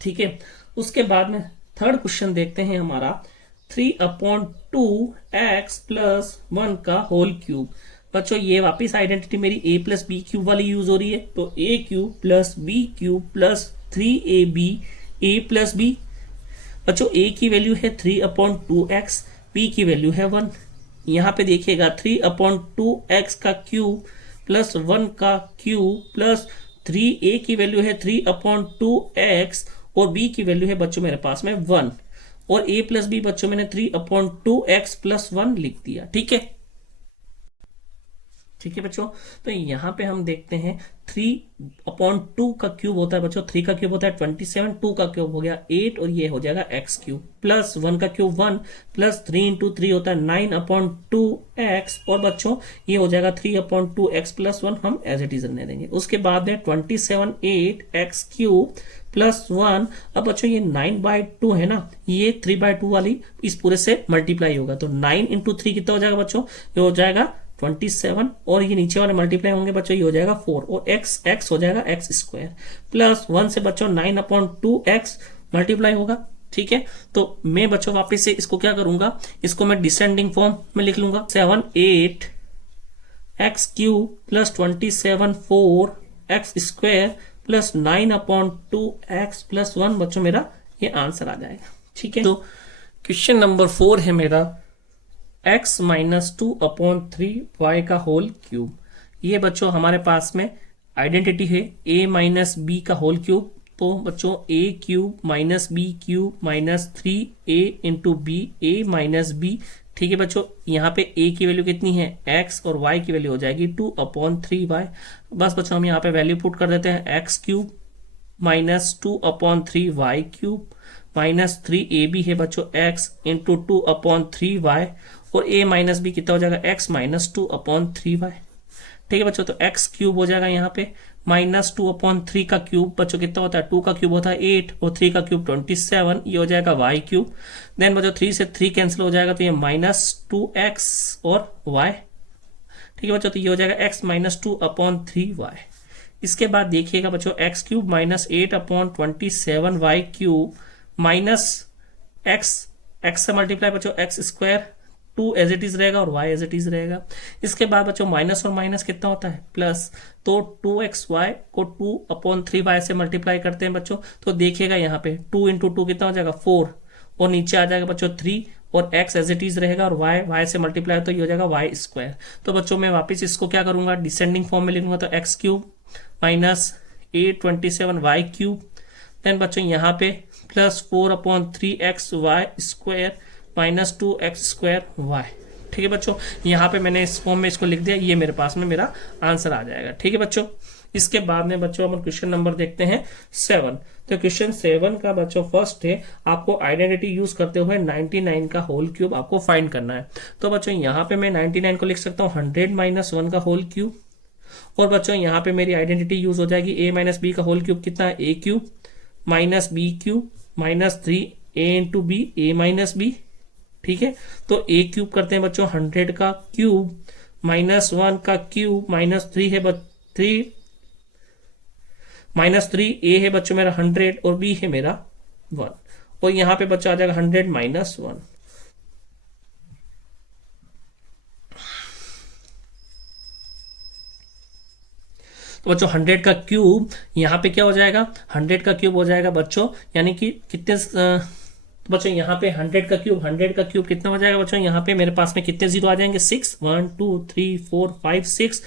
ठीक है, उसके बाद में थर्ड क्वेश्चन देखते हैं हमारा 3/2x+1 का होल क्यूब। बच्चों ये वापस आइडेंटिटी मेरी a प्लस बी क्यूब वाली यूज हो रही है, तो a cube plus b cube plus 3ab a plus b. बच्चों a की वैल्यू है 3/2x, b की वैल्यू है 1। यहाँ पे देखिएगा 3/2x का क्यूब प्लस 1 का क्यूब प्लस 3a की वैल्यू है 3/2x और b की वैल्यू है बच्चों मेरे पास में 1 और a प्लस बी बच्चों मैंने 3/2x+1 लिख दिया। ठीक है, ठीक है बच्चों, तो यहां पे हम देखते हैं 3/2 का क्यूब होता है बच्चों, 3 का क्यूब होता है 27, 2 का क्यूब हो गया 8 और ये हो जाएगा x क्यूब प्लस 1 का क्यूब 1 प्लस 3 इंटू 3 होता है 9/2x और बच्चों ये हो जाएगा 3/2x+1, हम एज इट इज रहने देंगे। उसके बाद में 27 8x क्यूब प्लस 1। अब बच्चों ये 9/2 है ना, ये 3/2 वाली इस पूरे से मल्टीप्लाई होगा, तो 9 इंटू 3 कितना हो जाएगा बच्चों, ये हो जाएगा 27 और ये नीचे वाले मल्टीप्लाई होंगे बच्चों, ये हो जाएगा 4 और x हो जाएगा x स्क्वायर प्लस 1 से बच्चों 9/2x मल्टीप्लाई होगा। ठीक है, तो मैं बच्चों वापस से इसको क्या करूंगा, इसको मैं डिसेंडिंग फॉर्म में लिख लूंगा 7 8x cube plus 27 4x square plus 9/2x+1 बच्चों मेरा ये आंसर आ जाएगा। ठीक है, तो क्वेश्चन नंबर 4 है मेरा x-2/3y का होल क्यूब। ये बच्चों हमारे पास में आइडेंटिटी है a माइनस बी का होल क्यूब, तो बच्चों a cube minus B cube minus 3a into b a minus b. ठीक है बच्चों, यहाँ पे a की वैल्यू कितनी है x और y की वैल्यू हो जाएगी 2/3y। बस बच्चों हम यहाँ पे वैल्यू पुट कर देते हैं, x cube minus 2/3y cube minus 3ab है बच्चों x इंटू 2/3y और a माइनस बी कितना हो जाएगा x माइनस 2/3y। ठीक है बच्चों, तो x क्यूब हो जाएगा यहाँ पे माइनस 2/3 का क्यूब बच्चों कितना होता है, 2 का क्यूब होता है 8 और 3 का क्यूब 27, ये हो जाएगा y क्यूब। देन बच्चों 3 से 3 कैंसिल हो जाएगा तो ये माइनस 2x और y। ठीक है बच्चों, तो ये हो जाएगा x माइनस 2/3y। इसके बाद देखिएगा बच्चों x cube minus 8/27y cube minus x से मल्टीप्लाई बच्चों x square 2 as it is रहेगा और y एज इट इज रहेगा। इसके बाद बच्चों माइनस और माइनस कितना होता है प्लस, तो 2xy को 2/3y से मल्टीप्लाई करते हैं बच्चों, तो देखिएगा यहाँ पे 2 इंटू 2 कितना हो जाएगा 4 और नीचे आ जाएगा बच्चों 3 और x एज इट इज रहेगा और y से मल्टीप्लाई तो ये हो जाएगा y स्क्वायर। तो बच्चों मैं वापस इसको क्या करूंगा, डिसेंडिंग फॉर्म में लिखूंगा, तो x cube minus 827y cube. Then बच्चों यहाँ पे plus 4/3xy square minus 2x square y। ठीक है बच्चों, यहाँ पे मैंने इस फॉर्म में इसको लिख दिया, ये मेरे पास में मेरा आंसर आ जाएगा। ठीक है बच्चों, इसके बाद में बच्चों हम क्वेश्चन नंबर देखते हैं 7। तो क्वेश्चन 7 का बच्चों फर्स्ट है, आपको आइडेंटिटी यूज करते हुए 99 का होल क्यूब आपको फाइंड करना है। तो बच्चों यहाँ पे मैं 99 को लिख सकता हूँ 100 माइनस 1 का होल क्यूब, और बच्चों यहाँ पे मेरी आइडेंटिटी यूज हो जाएगी a माइनस बी का होल क्यूब कितना है a cube minus B cube minus 3a into b a minus b. ठीक है, तो a क्यूब करते हैं बच्चों 100 का क्यूब माइनस 1 का क्यूब माइनस 3 है 3 माइनस 3 a है बच्चों मेरा 100 और b है मेरा 1 और यहाँ पे बच्चा आ जाएगा 100 माइनस 1। तो बच्चों 100 का क्यूब यहाँ पे क्या हो जाएगा, 100 का क्यूब हो जाएगा बच्चों यानी कि कितने, तो बच्चों यहाँ पे 100 का क्यूब कितना हो जाएगा बच्चों, यहाँ पे मेरे पास में कितने जीरो आ जाएंगे 6 1 2 3 4 5 6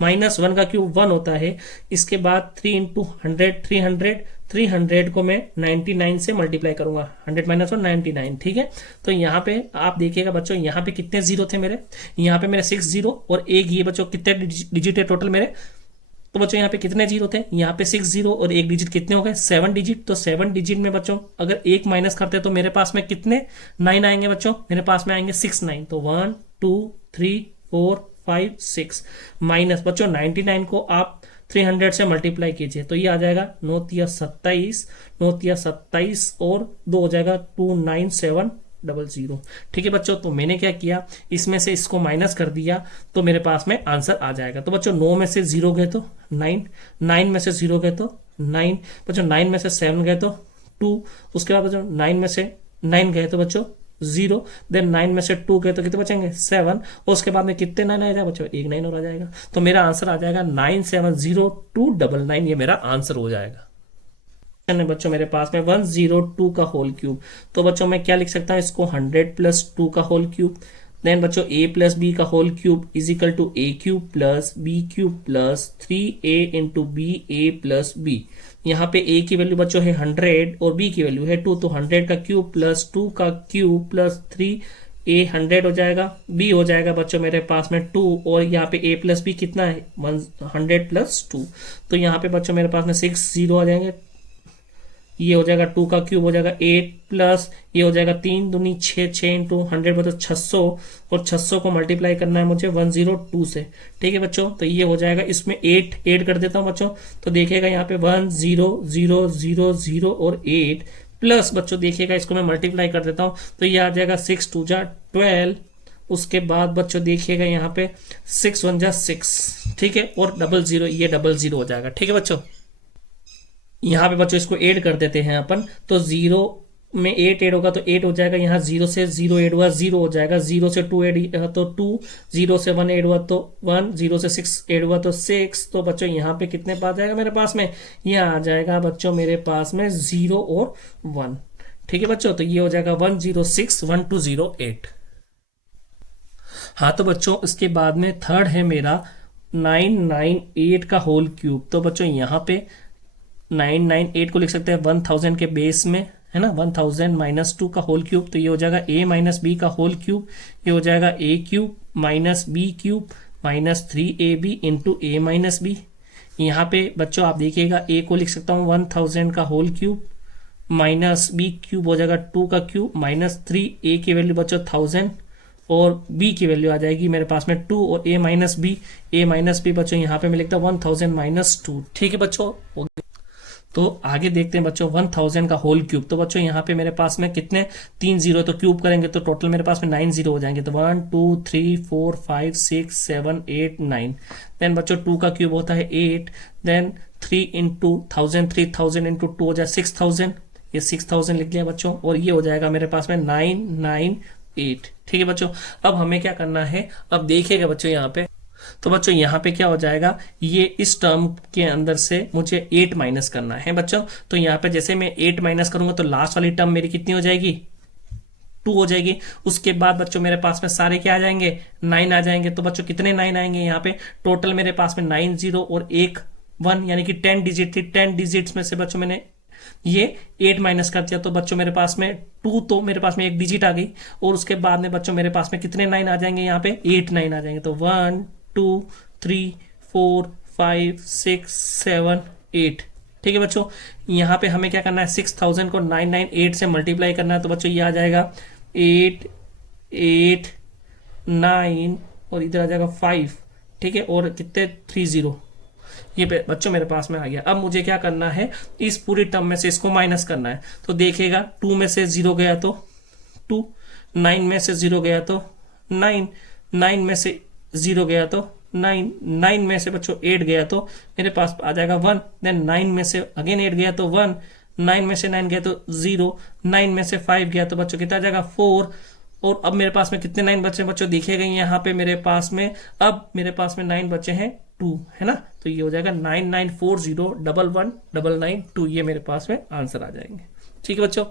माइनस 1 का क्यूब 1 होता है। इसके बाद 3 इंटू 100 300 को मैं 99 से मल्टीप्लाई करूंगा, 100 माइनस 1 99। ठीक है, तो यहाँ पे आप देखिएगा बच्चों यहाँ पे कितने जीरो थे मेरे, यहाँ पे मेरे 6 जीरो और एक ये बच्चों कितने डिजिट है टोटल मेरे, तो बच्चों यहाँ पे कितने जीरो थे, यहाँ पे 6 जीरो और एक डिजिट कितने हो गए 7 डिजिट। तो 7 डिजिट में बच्चों अगर एक माइनस करते तो मेरे पास में कितने 9 आएंगे बच्चों, मेरे पास में आएंगे 6 9। तो 1 2 3 4 5 6 माइनस बच्चों 99 को आप 300 से मल्टीप्लाई कीजिए तो ये आ जाएगा 9 तिया 27, 9 तिया 27 और 2 हो जाएगा 29700। ठीक है बच्चों, तो मैंने क्या किया, इसमें से इसको माइनस कर दिया तो मेरे पास में आंसर आ जाएगा। तो बच्चों 9 में से 0 गए तो 9, 9 में से 0 गए तो 9, बच्चों 9 में से 7 गए तो 2, उसके बाद बच्चों 9 में से 9 गए तो बच्चों 0, देन 9 में से 2 गए तो कितने बचेंगे 7, और उसके बाद में कितने 9 आ जाएगा बच्चों, एक 9 और आ जाएगा। तो मेरा आंसर आ जाएगा 970299, ये मेरा आंसर हो जाएगा। बच्चों मेरे पास में 102 का होल क्यूब, तो बच्चों मैं क्या लिख सकता हूँ इसको, 100 प्लस 2 का होल क्यूब। देन बच्चों a प्लस बी का whole cube is equal to a cube plus b cube plus 3a into b a plus b. यहाँ पे a की वैल्यू बच्चों है 100 और b की वैल्यू है 2, तो 100 का क्यूब प्लस 2 का क्यूब प्लस 3a 100 हो जाएगा, b हो जाएगा बच्चों मेरे पास में 2, और यहाँ पे a प्लस बी कितना है 100 प्लस 2, तो यहाँ पे बच्चों मेरे पास में 6 0 आ जाएंगे। ये हो जाएगा 2 का क्यूब हो जाएगा 8 प्लस ये हो जाएगा 3 दूनी 6, 6 इंटू 100 मतलब 600, और 600 को मल्टीप्लाई करना है मुझे 102 से। ठीक है बच्चों, तो ये हो जाएगा, इसमें 8 ऐड कर देता हूँ बच्चों, तो देखिएगा यहाँ पे 10000 और 8 प्लस बच्चों देखिएगा इसको मैं मल्टीप्लाई कर देता हूँ तो ये आ जाएगा 6 2 जा 12, उसके बाद बच्चों देखिएगा यहाँ पे 6 1 जा 6, ठीक है, और 00 ये 00 हो जाएगा। ठीक है बच्चों, यहाँ पे बच्चों इसको ऐड कर देते हैं अपन, तो 0 में 8 ऐड होगा तो 8 हो जाएगा, यहाँ 0 से 0 ऐड हुआ 0 हो जाएगा, 0 से 2 ऐड तो 2, 0 से 1 ऐड हुआ तो 1, 0 से 6 ऐड हुआ तो 6, तो बच्चों यहाँ पे कितने पास जाएगा मेरे पास में, यहाँ आ जाएगा बच्चों मेरे पास में 0 और 1। ठीक है बच्चों, तो ये हो जाएगा 1061208। हाँ तो बच्चों इसके बाद में थर्ड है मेरा 998 का होल क्यूब, तो बच्चों यहाँ पे 998 को लिख सकते हैं 1000 के बेस में, है ना, 1000 माइनस 2 का होल क्यूब, तो ये हो जाएगा a माइनस बी का होल क्यूब, ये हो जाएगा a cube minus B cube minus 3ab into a minus B. यहाँ पे बच्चों आप देखिएगा a को लिख सकता हूँ 1000 का whole cube minus B cube हो जाएगा 2 का क्यूब माइनस 3, a की वैल्यू बच्चों 1000 और b की वैल्यू आ जाएगी मेरे पास में 2, और a माइनस बी बच्चों यहाँ पे मैं लिखता हूँ 1000 माइनस 2। ठीक है बच्चों, तो आगे देखते हैं बच्चों 1000 का होल क्यूब, तो बच्चों यहाँ पे मेरे पास में कितने 3 0, तो क्यूब करेंगे तो टोटल मेरे पास में 9 0 हो जाएंगे, तो 1 2 3 4 5 6 7 8 9। देन बच्चों 2 का क्यूब होता है 8, देन 3 इंटू 1000, 3000 इंटू 2 हो जाए 6000, ये 6000 लिख लिया बच्चों, और ये हो जाएगा मेरे पास में 998। ठीक है बच्चों, अब हमें क्या करना है, अब देखिएगा बच्चों यहाँ पे, तो बच्चों यहाँ पे क्या हो जाएगा, ये इस टर्म के अंदर से मुझे 8 माइनस करना है बच्चों, तो यहाँ पे जैसे मैं 8 माइनस करूंगा तो लास्ट वाली टर्म मेरी कितनी हो जाएगी 2 हो जाएगी। उसके बाद बच्चों मेरे पास में सारे क्या आ जाएंगे 9 आ जाएंगे, तो बच्चों कितने 9 आएंगे यहाँ पे, टोटल मेरे पास में 9 0 और 1 1 यानी कि 10 डिजिट थी, 10 डिजिट्स में से बच्चों मैंने ये 8 माइनस कर दिया, तो बच्चों मेरे पास में 2, तो मेरे पास में एक डिजिट आ गई, और उसके बाद में बच्चों मेरे पास में कितने 9 आ जाएंगे यहाँ पे 8 9 आ जाएंगे, तो 1 2 3 4 5 6 7 8। ठीक है बच्चों, यहाँ पे हमें क्या करना है 6000 को 998 से मल्टीप्लाई करना है, तो बच्चों ये आ जाएगा 8 8 9 और इधर आ जाएगा 5। ठीक है, और कितने 30, ये बच्चों मेरे पास में आ गया। अब मुझे क्या करना है, इस पूरी टर्म में से इसको माइनस करना है, तो देखिएगा 2 में से 0 गया तो 2, 9 में से 0 गया तो 9, 9 में से 0 गया तो 9, 9 में से बच्चों 8 गया तो मेरे पास आ जाएगा 1, देन 9 में से अगेन 8 गया तो 1, 9 में से 9 गया तो 0, 9 में से 5 गया तो बच्चों कितना आ जाएगा 4, और अब मेरे पास में कितने 9 बचे हैं बच्चों देखिएगा, यहाँ पे मेरे पास में अब मेरे पास में 9 बचे हैं 2, है ना, तो ये हो जाएगा 9940119992, ये मेरे पास में आंसर आ जाएंगे। ठीक है बच्चों।